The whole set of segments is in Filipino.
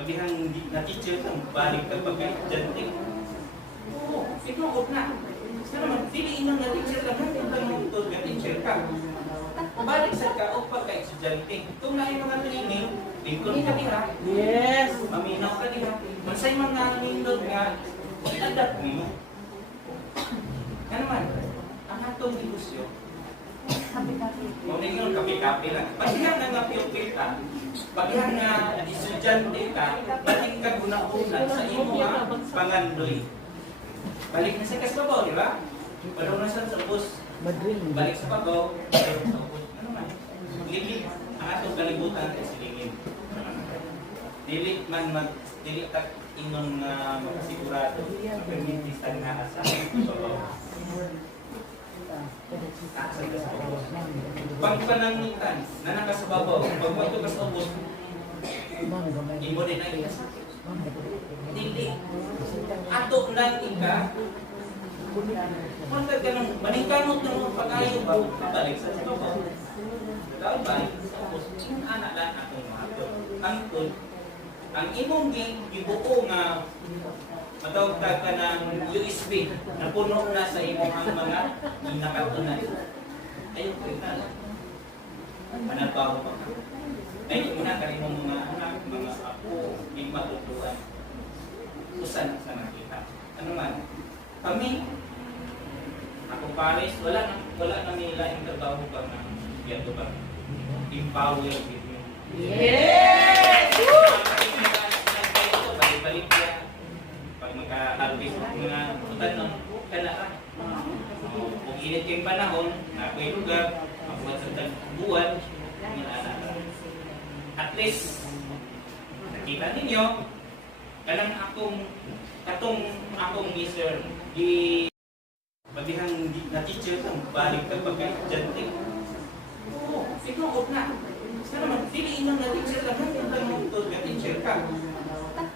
Pabihang na-teacher ka, balik ka pa kayo dyan. Oo, ikaw na. Sana naman, piliin lang na-teacher ka, hanggang lang mo ito, na-teacher ka. Balik sa ka, o pa kayo estudyante. Kung na yung mga training, lingkod ka diha. Yes. Maminaw ka diha. Mansay mga nindot nga, adapt mo. Ano man, ang atong negosyo, o naging kapi-kapi lang. Paghihan na nga piyopil ka, paghihan nga estudyante ka, balik ka guna-unan sa imo nga pangandoy. Balik na sa kasbabaw, di ba? Padaw na sa bus, balik sa pagaw, balik sa bus. Ano man? Ligid, ang atong kalibutan ay siligid. Dili tak inon nga makasigurado sa permitistan nga asa babaw. Pagpanangutan na nakasababaw, pag magto ka sa ubos, imo din ay kasakit. Dili. Ato lang ika, kung nagkanong, maningkamot ng mga pag-ayo ba, balik sa sababaw. Dapat balik sa ubos, anak lang akong mahapon. Ang imong gibuo nga matawag ka ng USB na puno na sa imong ang mga inakatunan. Ayun ko rin na. Managbaho pa ka. Ayun ko na kanimong mga anak, mga apo, hindi matutuan. Usan sa nakita. Ano man? Kami, ako pares, wala na nila yung trabaho pa na yato ba? Empower with you. Yes! Balik yan. Pag magka-harvest mga tanong, kana ka. Kung init kayong panahon, ako'y lugar, magpapasagdag buwan, at least, nakita ninyo, kanang akong mister, pabihang na-teacher ka, balik ka pa kayo dyan. Oo, ikaw na. Sana naman, piliin lang na-teacher ka, hanggang lang mo ito, na-teacher ka.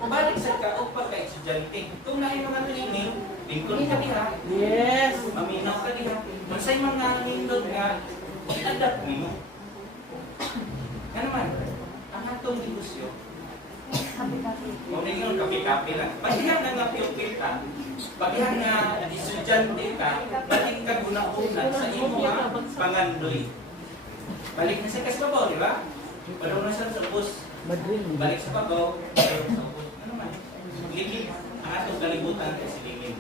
Balik sa ka, o pa kayo estudyante. Kung na yung mga training, lingkod ka diha. Yes. Maminaw ka diha. Mansay mga nindot nga, adapt mo. Ano man, ang atong negosyo, o naging kapi-kapi lang. Paghihan na nga piyopil ka, paghihan nga estudyante ka, balik ka guna-unan sa imo nga pangandoy. Balik na sa kasbabaw, di ba? Padaw na sa bus, balik sa pagaw, balik sa bus. Ano man? Ligid, ang atong kalibutan ay siligid.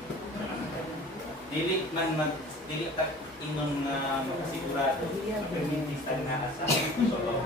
Dili tak inon nga makasigurado sa permitistan nga asa babaw.